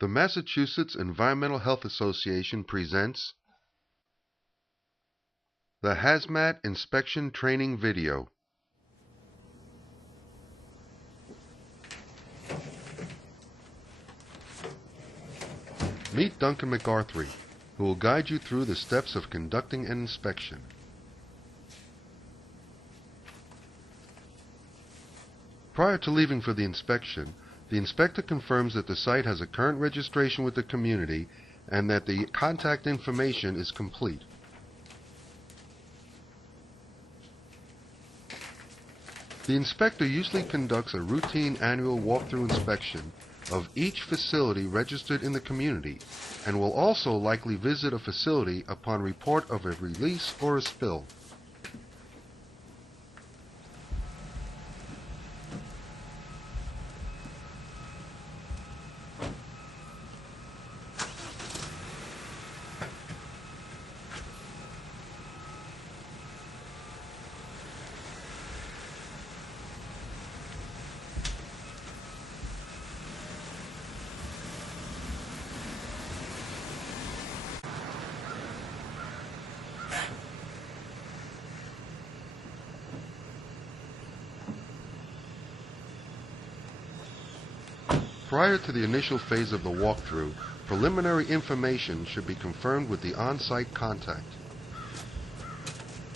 The Massachusetts Environmental Health Association presents the Hazmat Inspection Training video. Meet Duncan McArthur, who will guide you through the steps of conducting an inspection. Prior to leaving for the inspection, the inspector confirms that the site has a current registration with the community and that the contact information is complete. The inspector usually conducts a routine annual walkthrough inspection of each facility registered in the community and will also likely visit a facility upon report of a release or a spill. Prior to the initial phase of the walkthrough, preliminary information should be confirmed with the on-site contact.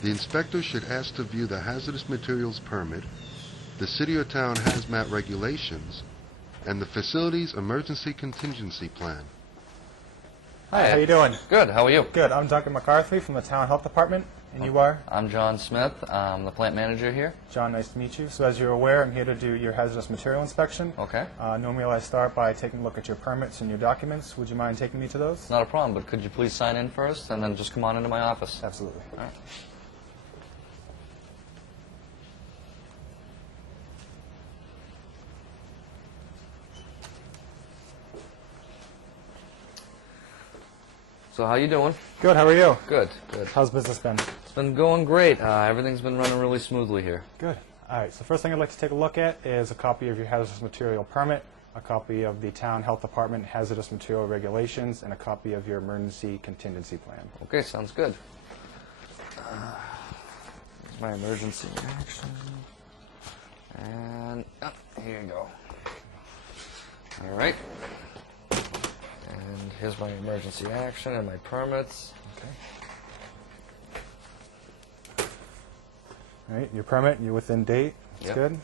The inspector should ask to view the hazardous materials permit, the city or town hazmat regulations, and the facility's emergency contingency plan. Hi, how you doing? Good, how are you? Good, I'm Duncan McArthur from the Town Health Department, and you are? I'm John Smith, I'm the plant manager here. John, nice to meet you. So as you're aware, I'm here to do your hazardous material inspection. Okay. Normally I start by taking a look at your permits and your documents. Would you mind taking me to those? Not a problem, but could you please sign in first and then just come on into my office? Absolutely. All right. So how you doing? Good, how are you? Good, good. How's business been? It's been going great. Everything's been running really smoothly here. Good. All right, so first thing I'd like to take a look at is a copy of your hazardous material permit, a copy of the Town Health Department hazardous material regulations, and a copy of your emergency contingency plan. Okay, sounds good. Here's my emergency action. And here you go. All right. And here's my emergency action and my permits. Okay. All right, your permit, you're within date. That's Yep. good.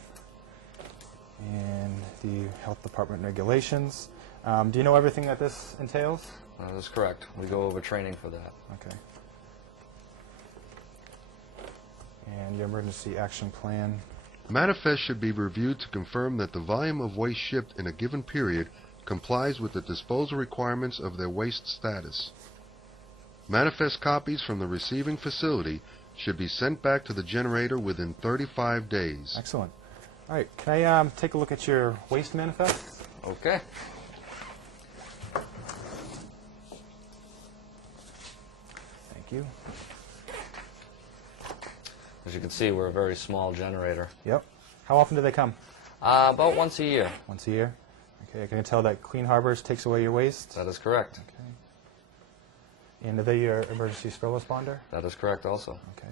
And the health department regulations. Do you know everything that this entails? That is correct. We go over training for that. Okay. And your emergency action plan. Manifest should be reviewed to confirm that the volume of waste shipped in a given period complies with the disposal requirements of their waste status. Manifest copies from the receiving facility should be sent back to the generator within 35 days. Excellent. All right, can I take a look at your waste manifest? Okay. Thank you. As you can see, we're a very small generator. Yep. How often do they come? About once a year. Once a year. Okay, can I tell that Clean Harbors takes away your waste? That is correct. Okay. And are they your emergency spill responder? That is correct also. Okay.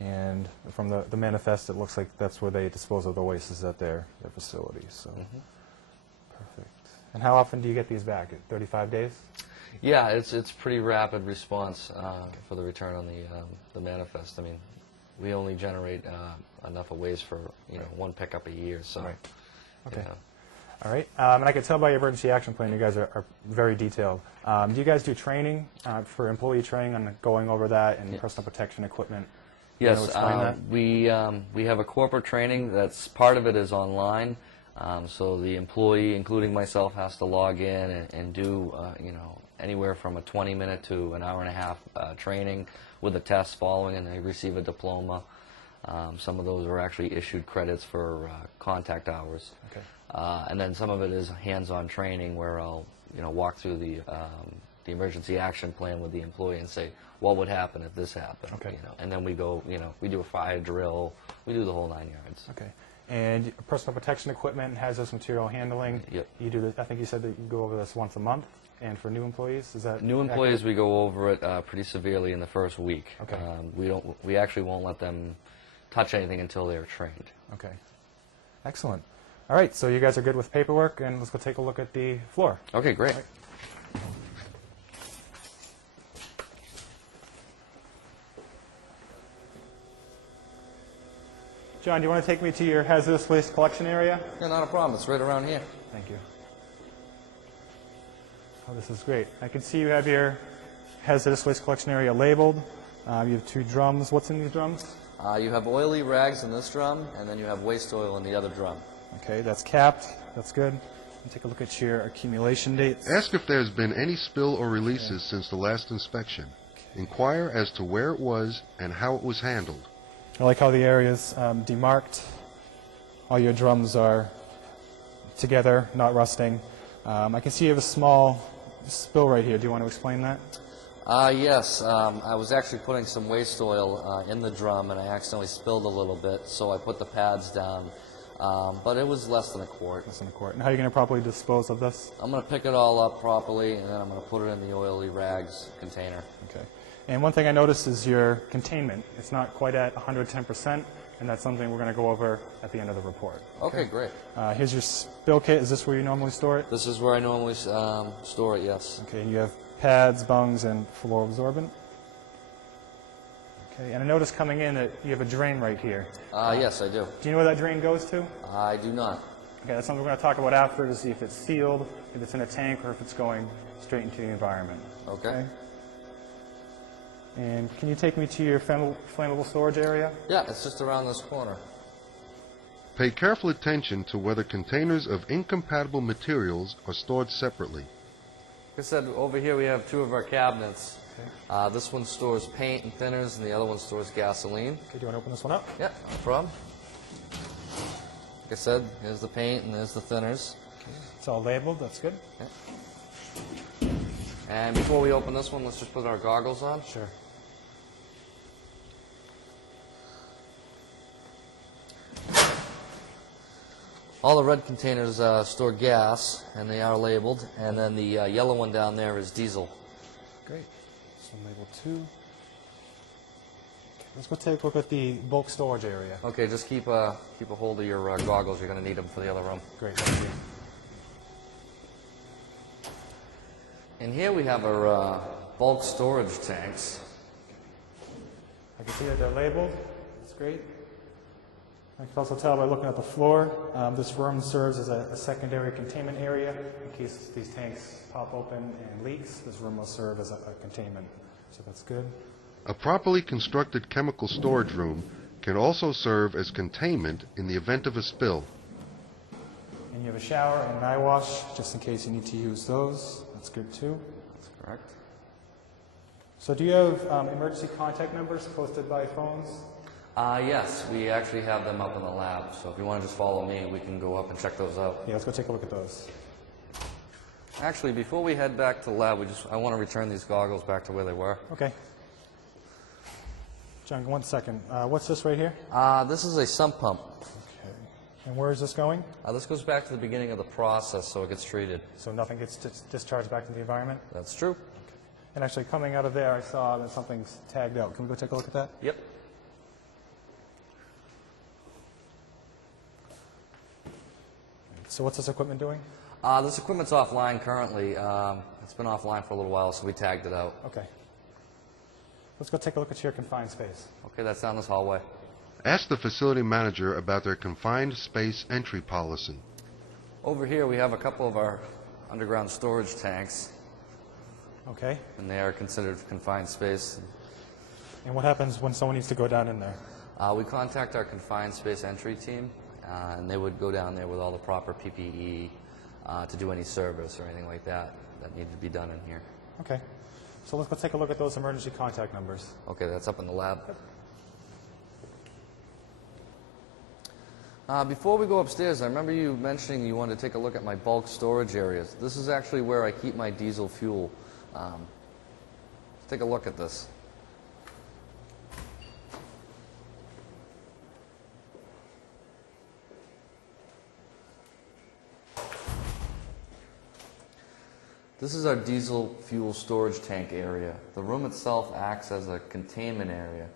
And from the manifest, it looks like that's where they dispose of the waste, is at their facilities. So, perfect. And how often do you get these back? 35 days? Yeah, it's pretty rapid response for the return on the manifest. I mean, we only generate enough of waste for one pickup a year. So, right. Okay. You know. All right. And I can tell by your emergency action plan, you guys are very detailed. Do you guys do training for employee training on going over that and personal protection equipment? Yes, that? we have a corporate training that's part of it is online. So the employee, including myself, has to log in and do anywhere from a 20-minute to an hour and a half training with a test following, and they receive a diploma. Some of those are actually issued credits for contact hours. Okay. And then some of it is hands-on training where I'll walk through the emergency action plan with the employee and say, what would happen if this happened? Okay. And then we go, we do a fire drill, we do the whole 9 yards. Okay. And personal protection equipment, hazardous material handling. Yep. You do this, I think you said that you go over this once a month. And for new employees, is that New employees, we go over it pretty severely in the first week. Okay. We actually won't let them touch anything until they're trained. Okay. Excellent. All right, so you guys are good with paperwork, and let's go take a look at the floor. Okay, great. All right. John, do you want to take me to your hazardous waste collection area? Yeah, not a problem. It's right around here. Thank you. Oh, this is great. I can see you have your hazardous waste collection area labeled. You have 2 drums. What's in these drums? You have oily rags in this drum, and then you have waste oil in the other drum. Okay, that's capped. That's good. Take a look at your accumulation dates. Ask if there's been any spill or releases since the last inspection. Inquire as to where it was and how it was handled. I like how the area's demarked. All your drums are together, not rusting. I can see you have a small spill right here. Do you want to explain that? Yes. I was actually putting some waste oil in the drum, and I accidentally spilled a little bit, so I put the pads down. But it was less than a quart. Less than a quart. And how are you going to properly dispose of this? I'm going to pick it all up properly, and then I'm going to put it in the oily rags container. Okay. And one thing I noticed is your containment. It's not quite at 110%, and that's something we're going to go over at the end of the report. Okay, great. Here's your spill kit. Is this where you normally store it? This is where I normally store it, yes. Okay, and you have pads, bungs, and floor absorbent. Okay, and I noticed coming in that you have a drain right here. Yes, I do. Do you know where that drain goes to? I do not. Okay, that's something we're going to talk about after to see if it's sealed, if it's in a tank, or if it's going straight into the environment. Okay. And can you take me to your flammable storage area? Yeah, it's just around this corner. Pay careful attention to whether containers of incompatible materials are stored separately. Like I said, over here we have 2 of our cabinets. Okay. This one stores paint and thinners, and the other one stores gasoline. Okay, do you want to open this one up? Yeah, no problem. Like I said, here's the paint and there's the thinners. Okay. It's all labeled. That's good. Yeah. And before we open this one, let's just put our goggles on. Sure. All the red containers store gas, and they are labeled, and then the yellow one down there is diesel. Great. So label 2. Okay, let's go take a look at the bulk storage area. Okay, just keep a hold of your goggles. You're going to need them for the other room. Great, thank you. And here we have our bulk storage tanks. I can see that they're labeled. That's great. I can also tell by looking at the floor, this room serves as a secondary containment area. In case these tanks pop open and leaks, this room will serve as a containment. So that's good. A properly constructed chemical storage room can also serve as containment in the event of a spill. And you have a shower and an eye wash, just in case you need to use those. That's good too. That's correct. So do you have emergency contact numbers posted by phones? Yes, we actually have them up in the lab. So if you want to just follow me, we can go up and check those out. Yeah, let's go take a look at those. Actually, before we head back to the lab, I want to return these goggles back to where they were. Okay. John, 1 second. What's this right here? This is a sump pump. Okay. And where is this going? This goes back to the beginning of the process, so it gets treated. So nothing gets discharged back into the environment? That's true. Okay. And actually coming out of there, I saw that something's tagged out. Can we go take a look at that? Yep. So what's this equipment doing? This equipment's offline currently. It's been offline for a little while, so we tagged it out. Okay. Let's go take a look at your confined space. Okay, that's down this hallway. Ask the facility manager about their confined space entry policy. Over here we have a couple of our underground storage tanks, Okay. and they are considered confined space. And what happens when someone needs to go down in there? We contact our confined space entry team, and they would go down there with all the proper PPE to do any service or anything like that needed to be done in here. Okay. So let's go take a look at those emergency contact numbers. Okay, that's up in the lab. Before we go upstairs, I remember you mentioning you wanted to take a look at my bulk storage areas. This is actually where I keep my diesel fuel. Let's take a look at this. This is our diesel fuel storage tank area. The room itself acts as a containment area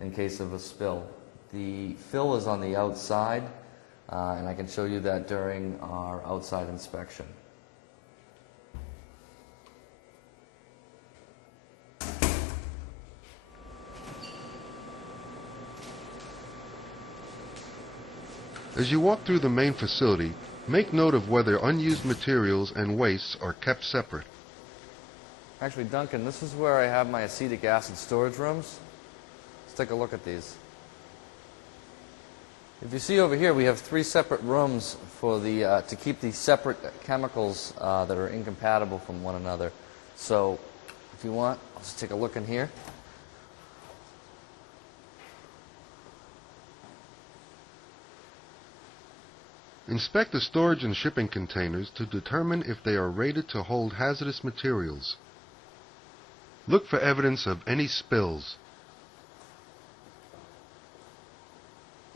in case of a spill. The fill is on the outside, and I can show you that during our outside inspection. As you walk through the main facility, make note of whether unused materials and wastes are kept separate. Actually, Duncan, this is where I have my acetic acid storage rooms. Let's take a look at these. If you see over here, we have 3 separate rooms for the to keep the separate chemicals that are incompatible from one another. So, if you want, let's take a look in here. Inspect the storage and shipping containers to determine if they are rated to hold hazardous materials. Look for evidence of any spills.